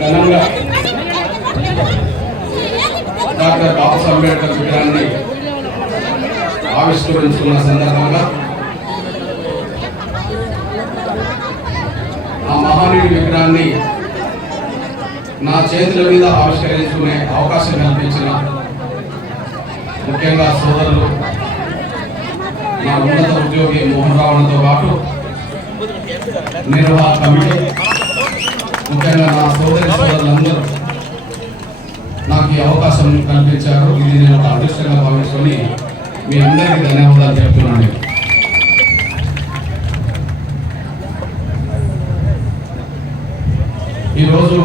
ఘనంగా డాక్టర్ బాబాసాహెబ్ అంబేద్కర్ విగ్రహాన్ని ఆవిష్కరించుకున్న సందర్భంగా ఆ మహానీయుడి విగ్రహాన్ని నా చేతుల మీద ఆవిష్కరించుకునే అవకాశం కల్పించిన ముఖ్యంగా సోదరులు నా ఉన్నత ఉద్యోగి మోహన్ రావులతో పాటు నిర్వాహ కమిటీ ముఖ్యంగా నా సోదరి సోదరులందరూ నాకు ఈ అవకాశం కల్పించారు. ఇది నేను ఒక అదృష్టంగా భావించుకొని మీ అందరికీ ధన్యవాదాలు చెప్తున్నాను. ఈరోజు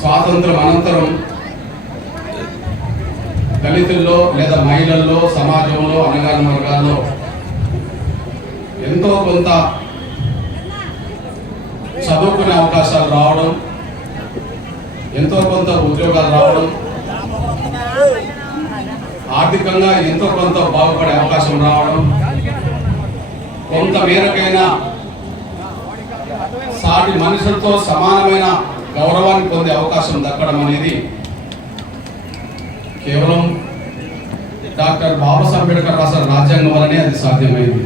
స్వాతంత్రం అనంతరం దళితుల్లో లేదా మహిళల్లో సమాజంలో అనగాని వర్గాల్లో ఎంతో కొంత చదువుకునే అవకాశాలు రావడం ఎంతో కొంత ఉద్యోగాలు రావడం ఆర్థికంగా ఎంతో కొంత బాగుపడే అవకాశం రావడం కొంత మేరకైనా సాటి మనుషులతో సమానమైన గౌరవాన్ని పొందే అవకాశం దక్కడం అనేది కేవలం డాక్టర్ బాబాసాహెబ్ అంబేడ్కర్ రాసిన రాజ్యాంగం వల్లనే అది సాధ్యమైంది.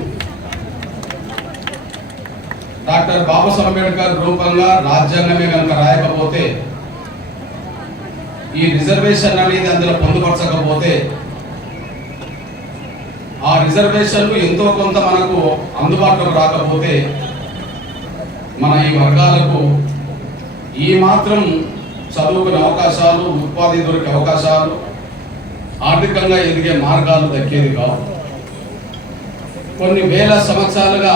డాక్టర్ బాబాసాహెబ్ అంబేద్కర్ రూపంగా రాజ్యాంగమే కనుక రాయకపోతే ఈ రిజర్వేషన్ అనేది అందులో పొందుపరచకపోతే ఆ రిజర్వేషన్లు ఎంతో కొంత మనకు అందుబాటులోకి రాకపోతే మన ఈ వర్గాలకు ఈ మాత్రం చదువుకునే అవకాశాలు ఉపాధి దొరికే అవకాశాలు ఆర్థికంగా ఎదిగే మార్గాలు దక్కేది కావు. కొన్ని వేల సంవత్సరాలుగా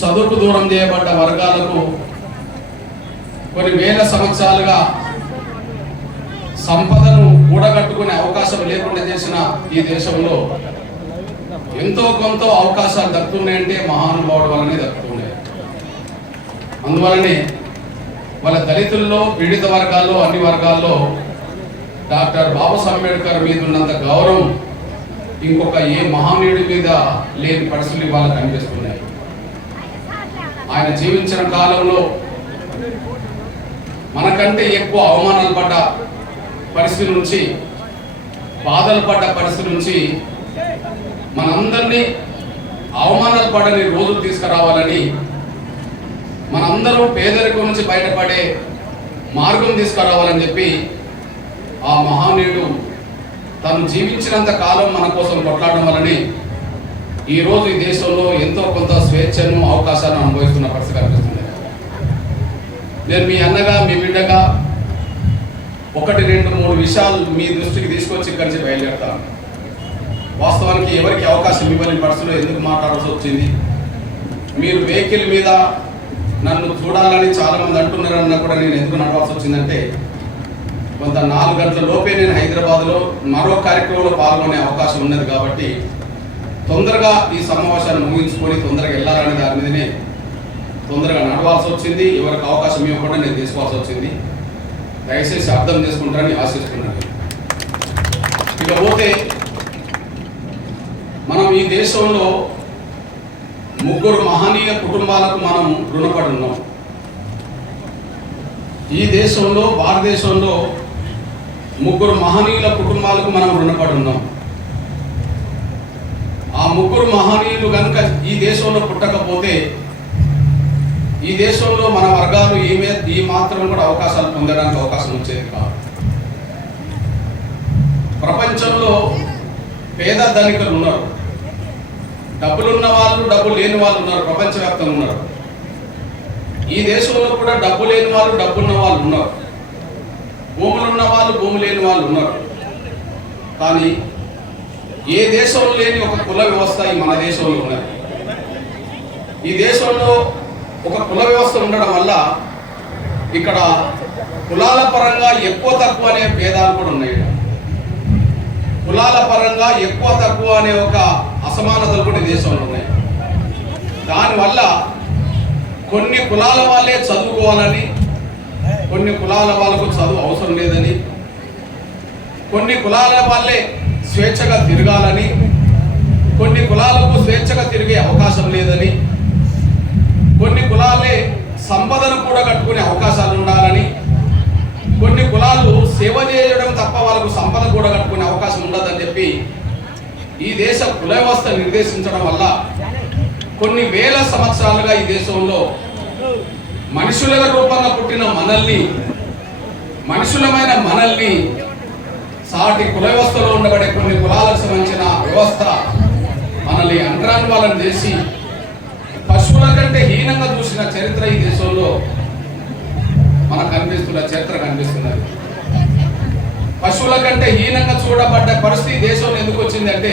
చదువుకు దూరం చేయబడ్డ వర్గాలకు కొన్ని వేల సంవత్సరాలుగా సంపదను కూడగట్టుకునే అవకాశం లేకుండా చేసిన ఈ దేశంలో ఎంతో కొంత అవకాశాలు దక్కుతున్నాయంటే మహానుభావుడు వల్లనే దక్కుతున్నాయి. అందువలనే వాళ్ళ దళితుల్లో పీడిత వర్గాల్లో అన్ని వర్గాల్లో డాక్టర్ బాబాసాహెబ్ అంబేద్కర్ మీద ఉన్నంత గౌరవం ఇంకొక ఏ మహానీయుడి మీద లేని పరిస్థితులు ఇవాళ కనిపిస్తుంది. ఆయన జీవించిన కాలంలో మనకంటే ఎక్కువ అవమానాలు పడ్డ పరిస్థితి నుంచి బాధలు పడ్డ పరిస్థితి నుంచి మనందరినీ అవమానాలు పడని రోజులు తీసుకురావాలని మనందరం పేదరికం నుంచి బయటపడే మార్గం తీసుకురావాలని చెప్పి ఆ మహానీయుడు తను జీవించినంత కాలం మన కోసం కొట్లాడడం ఈరోజు ఈ దేశంలో ఎంతో కొంత స్వేచ్ఛను అవకాశాలను అనుభవిస్తున్న పరిస్థితి కనిపిస్తుంది. నేను మీ అన్నగా మీ బిడ్డగా ఒకటి రెండు మూడు విషయాలు మీ దృష్టికి తీసుకొచ్చి ఇక్కడి నుంచి బయలుదేరుతాను. వాస్తవానికి ఎవరికి అవకాశం ఇవ్వని పరిస్థితిలో ఎందుకు మాట్లాడాల్సి వచ్చింది? మీరు వెహికల్ మీద నన్ను చూడాలని చాలా మంది అంటున్నారన్న కూడా నేను ఎందుకు నడవాల్సి వచ్చిందంటే కొంత నాలుగు గంటల లోపే నేను హైదరాబాద్లో మరో కార్యక్రమంలో పాల్గొనే అవకాశం ఉన్నది కాబట్టి తొందరగా ఈ సమావేశాన్ని ముగించుకొని తొందరగా వెళ్ళాలనే దాని మీదనే తొందరగా నడవాల్సి వచ్చింది. ఎవరికి అవకాశం ఇవ్వకుండా నేను తీసుకోవాల్సి వచ్చింది. దయచేసి అర్థం చేసుకుంటారని ఆశిస్తున్నాను. ఇకపోతే మనం ఈ దేశంలో ముగ్గురు మహనీయ కుటుంబాలకు మనం రుణపడి ఉన్నాం ఈ దేశంలో భారతదేశంలో ముగ్గురు మహనీయుల కుటుంబాలకు మనం రుణపడి ఉన్నాం ఆ ముగ్గురు మహనీయులు కనుక ఈ దేశంలో పుట్టకపోతే ఈ దేశంలో మన వర్గాలు ఈ మే ఈ మాత్రం కూడా అవకాశాలు పొందడానికి అవకాశం వచ్చేది కాదు. ప్రపంచంలో పేద ధనికులు ఉన్నారు. డబ్బులున్న వాళ్ళు డబ్బు లేని వాళ్ళు ఉన్నారు ప్రపంచవ్యాప్తంగా ఉన్నారు. ఈ దేశంలో కూడా డబ్బు లేని వాళ్ళు డబ్బున్న వాళ్ళు ఉన్నారు. భూములు ఉన్న వాళ్ళు భూమి లేని వాళ్ళు ఉన్నారు. కానీ ఏ దేశంలో లేని ఒక కుల వ్యవస్థ ఈ మన దేశంలో ఉన్నది? ఈ దేశంలో ఒక కుల వ్యవస్థ ఉండడం వల్ల ఇక్కడ కులాల పరంగా ఎక్కువ తక్కువ అనే భేదాలు కూడా ఉన్నాయి. కులాల పరంగా ఎక్కువ తక్కువ అనే ఒక అసమానతలు కూడా దేశంలో ఉన్నాయి. దానివల్ల కొన్ని కులాల వాళ్ళే చదువుకోవాలని కొన్ని కులాల వాళ్ళకు చదువు అవసరం లేదని కొన్ని కులాల వాళ్ళే స్వేచ్ఛగా తిరగాలని కొన్ని కులాలకు స్వేచ్ఛగా తిరిగే అవకాశం లేదని కొన్ని కులాలే సంపదను కూడా కట్టుకునే అవకాశాలు ఉండాలని కొన్ని కులాలు సేవ చేయడం తప్ప వాళ్ళకు సంపద కూడా కట్టుకునే అవకాశం ఉండదని చెప్పి ఈ దేశ కుల వ్యవస్థ నిర్దేశించడం వల్ల కొన్ని వేల సంవత్సరాలుగా ఈ దేశంలో మనుషుల రూపంగా పుట్టిన మనల్ని మనుషులమైన మనల్ని సాటి కుల వ్యవస్థలో ఉండబడే కొన్ని కులాలకు సంబంధించిన వ్యవస్థ మనల్ని అంటరాని వాళ్ళని చేసి పశువుల కంటే హీనంగా చూసిన చరిత్ర ఈ దేశంలో మనకు కనిపిస్తున్న చరిత్ర కనిపిస్తున్నది. పశువుల కంటే హీనంగా చూడబడ్డ పరిస్థితి దేశంలో ఎందుకు వచ్చిందంటే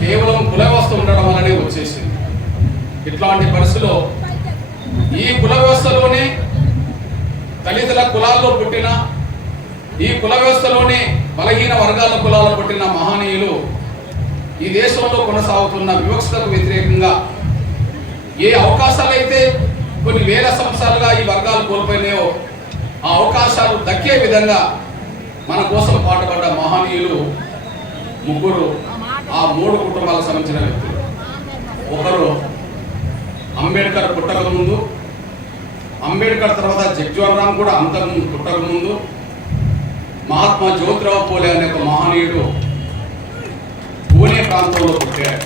కేవలం కుల వ్యవస్థ ఉండడం వల్లనే వచ్చేసింది. ఇట్లాంటి పరిస్థితిలో ఈ కుల వ్యవస్థలోనే దళితుల కులాల్లో పుట్టిన ఈ కుల వ్యవస్థలోనే బలహీన వర్గాల కులాలు పట్టిన మహనీయులు ఈ దేశంలో కొనసాగుతున్న వివక్షతకు వ్యతిరేకంగా ఏ అవకాశాలు అయితే కొన్ని వేల సంవత్సరాలుగా ఈ వర్గాలు కోల్పోయినాయో ఆ అవకాశాలు దక్కే విధంగా మన కోసం పాటుపడ్డ మహనీయులు ముగ్గురు ఆ మూడు కుటుంబాలకు సంబంధించిన వ్యక్తులు. ఒకరు అంబేద్కర్ పుట్టక ముందు అంబేద్కర్ తర్వాత జగ్జీవన్ రామ్ కూడా అంతకు పుట్టక ముందు మహాత్మా జ్యోతిరావు పూలే అనే ఒక మహనీయుడు పూణే ప్రాంతంలో పుట్టాడు.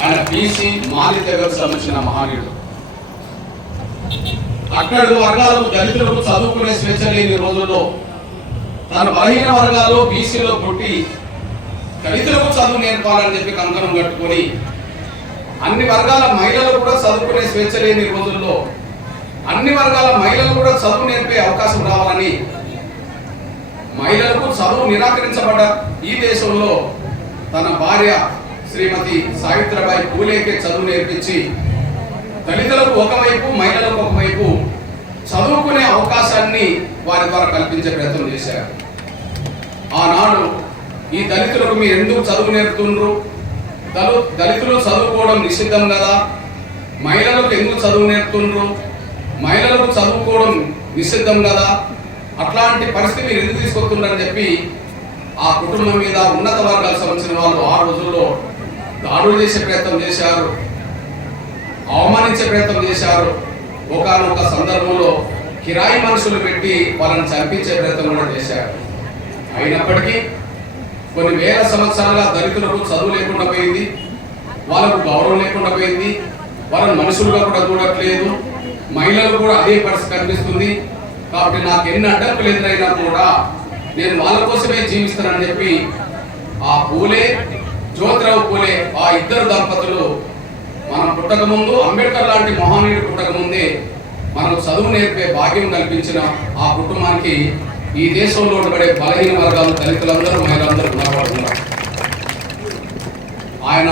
ఆయన బీసీ మాలి తెగకు సంబంధించిన మహనీయుడు. అక్కడ వర్గాలకు దళితులకు చదువుకునే స్వేచ్ఛ లేని రోజుల్లో తన బలహీన వర్గాలు బీసీలో పుట్టి దళితులకు చదువు నేర్పాలని చెప్పి కంకణం కట్టుకొని అన్ని వర్గాల మహిళలు కూడా చదువుకునే స్వేచ్ఛ లేని రోజుల్లో అన్ని వర్గాల మహిళలు కూడా చదువు నేర్పే అవకాశం రావాలని మహిళలకు చదువు నిరాకరించబడ్డ ఈ దేశంలో తన భార్య శ్రీమతి సావిత్రిబాయి పూలేకే చదువు నేర్పించి దళితులకు ఒకవైపు మహిళలకు ఒకవైపు చదువుకునే అవకాశాన్ని వారి ద్వారా కల్పించే ప్రయత్నం చేశారు. ఆనాడు ఈ దళితులకు మీరు ఎందుకు చదువు నేర్పుతుండ్రు? దళు దళితులు చదువుకోవడం నిషిద్ధం కదా? మహిళలకు ఎందుకు చదువు నేర్పుతుండ్రు? మహిళలకు చదువుకోవడం నిషిద్ధం కదా? అట్లాంటి పరిస్థితి మీరు ఎందుకు తీసుకొస్తున్నారని చెప్పి ఆ కుటుంబం మీద ఉన్నత వర్గాలకు సంబంధించిన వాళ్ళు ఆ రోజుల్లో దాడులు చేసే ప్రయత్నం చేశారు అవమానించే ప్రయత్నం చేశారు. ఒకనొక సందర్భంలో కిరాయి మనుషులు పెట్టి వాళ్ళని చంపించే ప్రయత్నం కూడా చేశారు. అయినప్పటికీ కొన్ని వేల సంవత్సరాలుగా దళితులకు చదువు లేకుండా పోయింది వాళ్ళకు గౌరవం లేకుండా పోయింది వాళ్ళని మనుషులుగా కూడా చూడట్లేదు మహిళలు కూడా అదే పరిస్థితి కనిపిస్తుంది. కాబట్టి నాకు ఎన్ని అడ్డంకులు ఎదురైనా కూడా నేను వాళ్ళ కోసమే జీవిస్తానని చెప్పి ఆ పూలే జ్యోతిరావు పూలే ఆ ఇద్దరు దంపతులు మనం పుట్టక ముందు అంబేద్కర్ లాంటి మహానీయుడు పుట్టక ముందే మనకు చదువు నేర్పే భాగ్యం కల్పించిన ఆ కుటుంబానికి ఈ దేశంలో ఉండబడే బలహీన వర్గాలు దళితులందరూ మహిళలందరూ గుణపడుతున్నారు ఆయన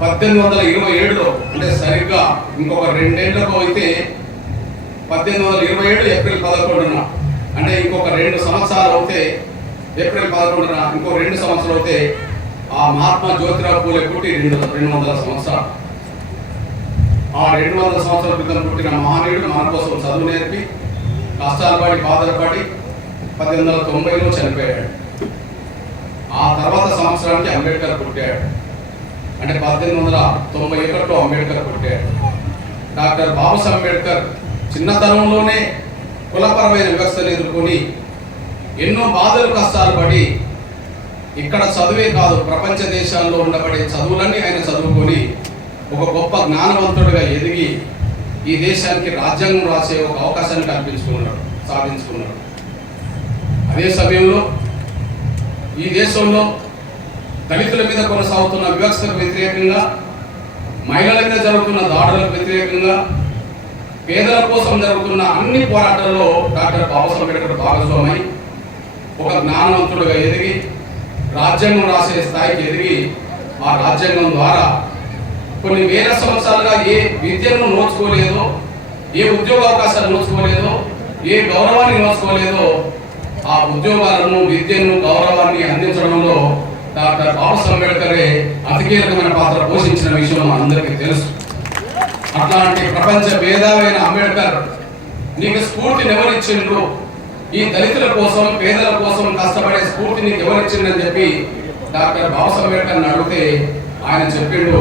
పద్దెనిమిది వందల ఇరవై ఏడులో అంటే సరిగ్గా ఇంకొక రెండేళ్ళకు అయితే పద్దెనిమిది వందల ఇరవై ఏడు ఏప్రిల్ పదకొండున. అంటే ఇంకొక రెండు సంవత్సరాలు అవుతే ఏప్రిల్ పదకొండున ఇంకో రెండు సంవత్సరాలు అవుతే ఆ మహాత్మా జ్యోతిరావు పూలే పుట్టి రెండు రెండు వందల సంవత్సరాలు. ఆ రెండు వందల సంవత్సరాల క్రితం పుట్టిన మహనీయుడు మన కోసం చదువు నేర్పి కష్టాలు పడి బాధలు పడి పద్దెనిమిది వందల తొంభైలో చనిపోయాడు. ఆ తర్వాత సంవత్సరానికి అంబేద్కర్ పుట్టాడు. అంటే పద్దెనిమిది వందల తొంభై ఒకటిలో అంబేద్కర్ పుట్టాడు. డాక్టర్ బాబాసాహెబ్ అంబేద్కర్ చిన్నతనంలోనే కులపరమైన వ్యవస్థలు ఎదుర్కొని ఎన్నో బాధలు కష్టాలు పడి ఇక్కడ చదువే కాదు ప్రపంచ దేశాల్లో ఉండబడే చదువులన్నీ ఆయన చదువుకొని ఒక గొప్ప జ్ఞానవంతుడిగా ఎదిగి ఈ దేశానికి రాజ్యాంగం రాసే ఒక అవకాశాన్ని కల్పించుకున్నాడు సాధించుకున్నాడు. అదే సమయంలో ఈ దేశంలో దళితుల మీద కొనసాగుతున్న వివక్షకు వ్యతిరేకంగా మహిళల మీద జరుగుతున్న దాడులకు వ్యతిరేకంగా పేదల కోసం జరుగుతున్న అన్ని పోరాటాల్లో డాక్టర్ బాబాసాహెబ్ అంబేద్కర్ భాగస్వామై ఒక జ్ఞానవంతుడుగా ఎదిగి రాజ్యాంగం రాసే స్థాయికి ఎదిగి ఆ రాజ్యాంగం ద్వారా కొన్ని వేల సంవత్సరాలుగా ఏ విద్యను నోచుకోలేదో ఏ ఉద్యోగ అవకాశాలు నోచుకోలేదో ఏ గౌరవాన్ని నోచుకోలేదో ఆ ఉద్యోగాలను విద్యను గౌరవాన్ని అందించడంలో డాక్టర్ బాబాసాహెబ్ అంబేద్కరే అతి కీలకమైన పాత్ర పోషించిన విషయం మనందరికీ తెలుసు. అట్లాంటి ప్రపంచ భేదమైన అంబేద్కర్ నీకు స్ఫూర్తిని ఎవరిచ్చిండ్రు? ఈ దళితుల కోసం పేదల కోసం కష్టపడే స్ఫూర్తి నీకు చెప్పి డాక్టర్ బాబాసాహెబ్ అంబేద్కర్ అడిగితే ఆయన చెప్పిండు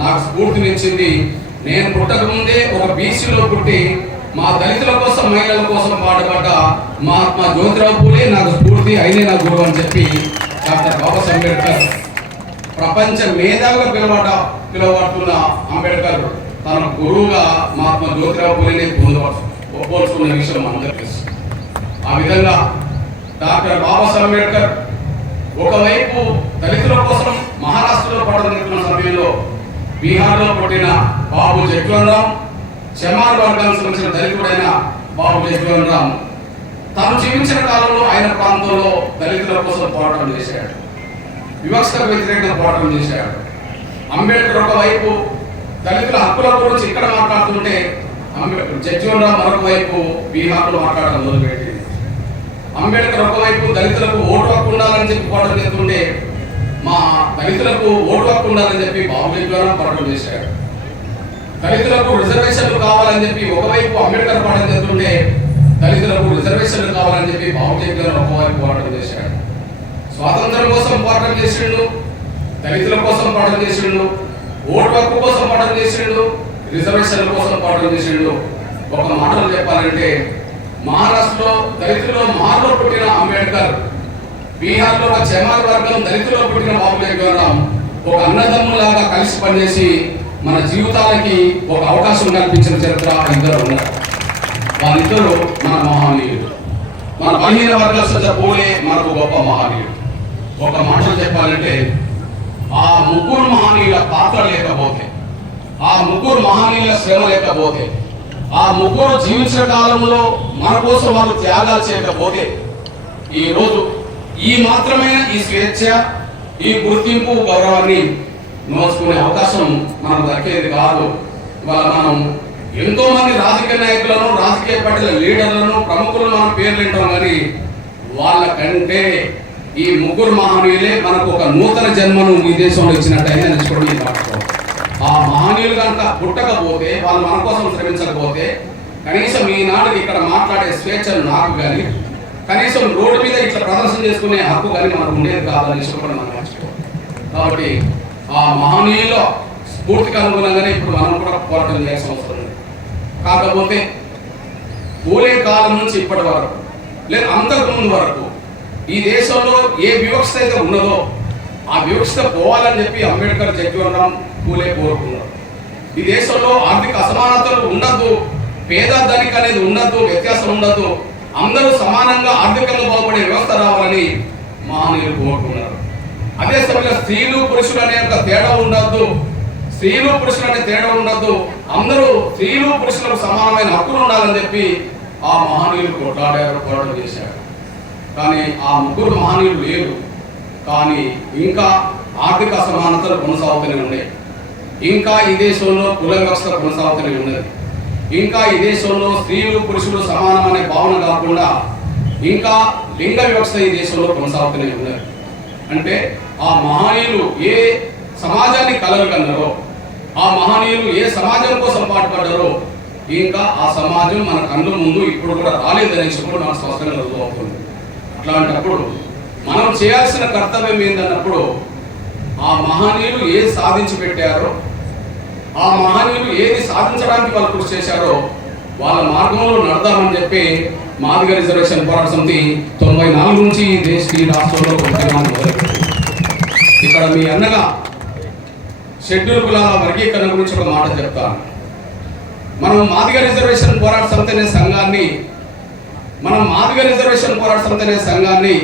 నాకు స్ఫూర్తినిచ్చింది నేను పుట్టక ముందే ఒక బీసీలో పుట్టి మా దళితుల కోసం మహిళల కోసం పాటుపడ్డ మహాత్మా జ్యోతిరావు పూలే నాకు స్ఫూర్తి అయినే నా గురువు అని చెప్పి డాక్టర్ బాబాసాహెబ్ అంబేద్కర్ ప్రపంచ మేధావిగా పిలవట పిలువబడుతున్న అంబేద్కర్. తన గురువుగా మహాత్మా జ్యోతిరావు పూలేని పోల్చుకున్న విషయం మనందరికీ తెలుసు. ఆ విధంగా డాక్టర్ బాబాసాహెబ్ అంబేద్కర్ ఒకవైపు దళితుల కోసం మహారాష్ట్రలో పడుతున్న సమయంలో బీహార్లో పుట్టిన బాబు జగ్వన్ రామ్ చమార్ వర్గానికి సంబంధించిన దళితుడైన బాబు జగ్వన్ రామ్. తాను జీవించిన కాలంలో ఆయన ప్రాంతంలో దళితుల కోసం పోరాటం చేశాడు. వివక్షకు వ్యతిరేకంగా పోరాటం చేశాడు. అంబేద్కర్ ఒకవైపు దళితుల హక్కుల గురించి ఇక్కడ మాట్లాడుతుంటే అంబేద్కర్ జగ్జీవన్ రామ్ మరొక వైపు బీహార్లో మాట్లాడడం మొదలుపెట్టింది. అంబేద్కర్ ఒకవైపు దళితులకు ఓటు హక్కు ఉండాలని చెప్పి పోరాటం చేస్తుంటే మా దళితులకు ఓటు హక్కు ఉండాలని చెప్పి బాబు ద్వారా పోరాటం చేశాడు దళితులకు రిజర్వేషన్లు కావాలని చెప్పి ఒకవైపు అంబేద్కర్ పోరాటం చేస్తుంటే దళితులకు రిజర్వేషన్లు కావాలని చెప్పి బాబు జగ్జీవన్ ఒకవైపు పోరాటం చేశాడు. స్వాతంత్రం కోసం పోరాటం చేసిండు దళితుల కోసం పోరాటం చేసిండు ఓటు హక్కు కోసం పాఠం చేసిండు రిజర్వేషన్ల కోసం పాఠం చేసిండు. ఒక మాటలు చెప్పాలంటే మహారాష్ట్రలో దళితుల్లో మహార్లో పుట్టిన అంబేద్కర్ బీహార్లో ఒక చెమార్ వర్గం దళితుల్లో పుట్టిన బాబు జగన్రామ్ ఒక అన్నదమ్ములాగా కలిసి పనిచేసి మన జీవితాలకి ఒక అవకాశం కల్పించిన చరిత్ర ఇద్దరు ఉన్నారు. వాళ్ళిద్దరు మన మహనీయులు. మన బలహీన వర్గాల సజ్జ పూలే మనకు గొప్ప మహనీయుడు. ఒక మాటలు చెప్పాలంటే ఆ ముగ్గురు మహనీయుల పాత్ర లేకపోతే ఆ ముగ్గురు మహనీయుల శ్రమ లేకపోతే ఆ ముగ్గురు జీవించిన కాలంలో మన కోసం వాళ్ళు త్యాగాలు చేయకపోతే ఈ రోజు ఈ మాత్రమే ఈ స్వేచ్ఛ ఈ గుర్తింపు గౌరవాన్ని నోచుకునే అవకాశం మనం దక్కేది కాదు. ఇవాళ మనం ఎంతో మంది రాజకీయ నాయకులను రాజకీయ పార్టీల లీడర్లను ప్రముఖులను మనం పేర్లు వింటాం కానీ వాళ్ళకంటే ఈ ముగ్గురు మహనీయులే మనకు ఒక నూతన జన్మను ఈ దేశంలో ఇచ్చినట్టయితే నేర్చుకోవడం ఈ పాఠం ఆ మహనీయులు కనుక పుట్టకపోతే వాళ్ళు మన కోసం శ్రమించకపోతే కనీసం ఈనాడు ఇక్కడ మాట్లాడే స్వేచ్ఛను నాకు కానీ కనీసం రోడ్డు మీద ఇట్లా ప్రదర్శన చేసుకునే హక్కు కానీ మనకు ఉండేది కాదని కూడా మనం మర్చిపోవాలి కాబట్టి ఆ మహనీయుల స్ఫూర్తికి అనుగుణంగానే ఇప్పుడు మనం కూడా పోరాటం చేయాల్సిన అవసరం ఉంది. కాకపోతే పోలే కాలం నుంచి ఇప్పటి వరకు లేదా అంతకు ముందు వరకు ఈ దేశంలో ఏ వివక్షత అయితే ఉన్నదో ఆ వివక్షత పోవాలని చెప్పి అంబేద్కర్ జగ్జీవన్ పూలే కోరుకున్నారు. ఈ దేశంలో ఆర్థిక అసమానతలు ఉండద్దు పేద ధనిక అనేది ఉండద్దు వ్యత్యాసం ఉండద్దు అందరూ సమానంగా ఆర్థికంగా బాగుపడే వ్యవస్థ రావాలని మహనీయులు కోరుకున్నారు. అదే సమయంలో స్త్రీలు పురుషులు అనే ఒక తేడా ఉండద్దు స్త్రీలు పురుషులు అనే తేడా ఉండద్దు అందరూ స్త్రీలు పురుషులకు సమానమైన హక్కులు ఉండాలని చెప్పి ఆ మహనీయులు కొట్లాడారు పోరాటం చేశారు. కానీ ఆ ముగ్గురు మహనీయులు లేరు. కానీ ఇంకా ఆర్థిక అసమానతలు కొనసాగుతూనే ఉన్నాయి. ఇంకా ఈ దేశంలో కుల వ్యవస్థ కొనసాగుతూనే ఉన్నది. ఇంకా ఈ దేశంలో స్త్రీలు పురుషులు సమానమనే భావన కాకుండా ఇంకా లింగ వ్యవస్థ ఈ దేశంలో కొనసాగుతూనే ఉన్నది. అంటే ఆ మహనీయులు ఏ సమాజాన్ని కలగన్నారో ఆ మహనీయులు ఏ సమాజం కోసం పాటుపడ్డారో ఇంకా ఆ సమాజం మన కళ్ళ ముందు ఇప్పుడు కూడా రాలేదనే చెప్పడం మన స్పష్టంగా అవుతుంది అట్లాంటప్పుడు మనం చేయాల్సిన కర్తవ్యం ఏంటన్నప్పుడు ఆ మహనీయులు ఏది సాధించి పెట్టారో ఆ మహనీయులు ఏది సాధించడానికి వాళ్ళు కృషి చేశారో వాళ్ళ మార్గంలో నడదామని చెప్పి మాదిగ రిజర్వేషన్ పోరాట సమితి తొంభై నాలుగు నుంచి ఈ దేశ ఈ రాష్ట్రంలో ఇక్కడ మీ అన్నగా షెడ్యూల్ కులాల వర్గీకరణ గురించి ఒక మాట చెప్తాను. మనం మాదిగ రిజర్వేషన్ పోరాట సమితి అనే సంఘాన్ని మనం మాదిగ రిజర్వేషన్ పోరాట సమితి అనే సంఘాన్ని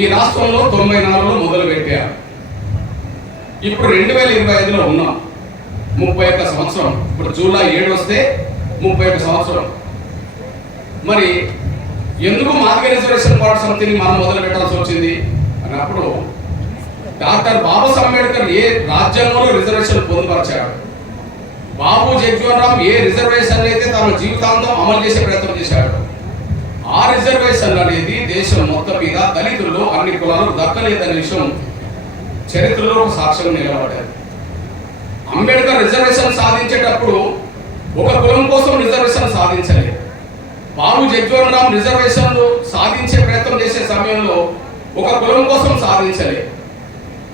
ఈ రాష్ట్రంలో తొంభై నాలుగులో మొదలు పెట్టారు ఇప్పుడు రెండు వేల ఇరవై ఐదులో ఉన్నాం ముప్పై ఒక్క సంవత్సరం ఇప్పుడు జూలై ఏడు వస్తే ముప్పై ఒక్క సంవత్సరం. మరి ఎందుకు మాదిగ రిజర్వేషన్ పోరాట సమితిని మనం మొదలు పెట్టాల్సి వచ్చింది అన్నప్పుడు డాక్టర్ బాబాసాహెబ్ అంబేద్కర్ ఏ రాజ్యాంగంలో రిజర్వేషన్ పొందుపరిచాడు? బాబు జగ్జీవన్ రామ్ ఏ రిజర్వేషన్ అయితే తన జీవితాంతం అమలు చేసే ప్రయత్నం చేశాడు? ఆ రిజర్వేషన్ అనేది దేశం మొత్తం మీద దళితులు అన్ని కులాలు దక్కలేదనే విషయం చరిత్రలో ఒక సాక్ష్యం నిలబడ్డారు. అంబేద్కర్ రిజర్వేషన్ సాధించేటప్పుడు ఒక కులం కోసం రిజర్వేషన్ సాధించలేదు. బాబు జగ్జీవన్ రిజర్వేషన్లు సాధించే ప్రయత్నం చేసే సమయంలో ఒక కులం కోసం సాధించలేదు.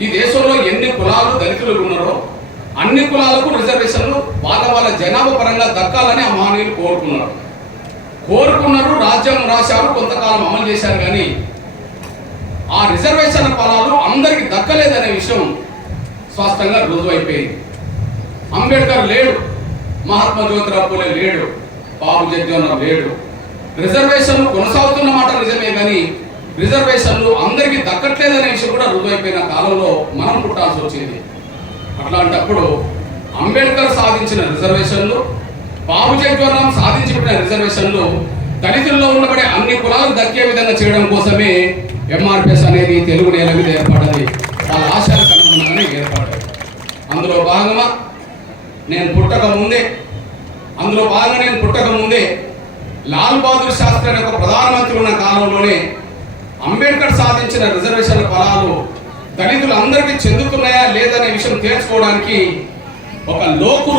ఈ దేశంలో ఎన్ని కులాలు దళితులు ఉన్నారో అన్ని కులాలకు రిజర్వేషన్లు వాళ్ళ వాళ్ళ జనాభా పరంగా దక్కాలని ఆ మహనీయులు కోరుకున్నారు. కోరుకున్నారు రాజ్యాంగం రాశారు కొంతకాలం అమలు చేశారు కానీ ఆ రిజర్వేషన్ ఫలాలు అందరికీ దక్కలేదనే విషయం స్పష్టంగా రుజువైపోయింది. అంబేద్కర్ లేడు మహాత్మా జ్యోతిరావు పూలే లేడు బాబు జగ్జీవన్ లేడు. రిజర్వేషన్లు కొనసాగుతున్న మాట నిజమే కానీ రిజర్వేషన్లు అందరికీ దక్కట్లేదనే విషయం కూడా రుజువైపోయిన కాలంలో మనం పుట్టాల్సి వచ్చింది. అట్లాంటప్పుడు అంబేద్కర్ సాధించిన రిజర్వేషన్లు బాబు జగ్జీవన్ సాధించి రిజర్వేషన్లు దళితుల్లో ఉండబడే అన్ని కులాలు దక్కే విధంగా చేయడం కోసమే ఎంఆర్పిఎస్ అనేది తెలుగు నేల మీద ఏర్పడింది. వాళ్ళ ఆశయాలకు అనుగుణంగానే ఏర్పడ్డది అందులో భాగమా నేను పుట్టక ముందే అందులో భాగంగా నేను పుట్టక ముందే లాల్ బహదూర్ శాస్త్రి అనే ఒక ప్రధానమంత్రి ఉన్న కాలంలోనే అంబేద్కర్ సాధించిన రిజర్వేషన్ల ఫలాలు దళితులందరికీ చెందుతున్నాయా లేదనే విషయం తెలుసుకోవడానికి ఒక లోకు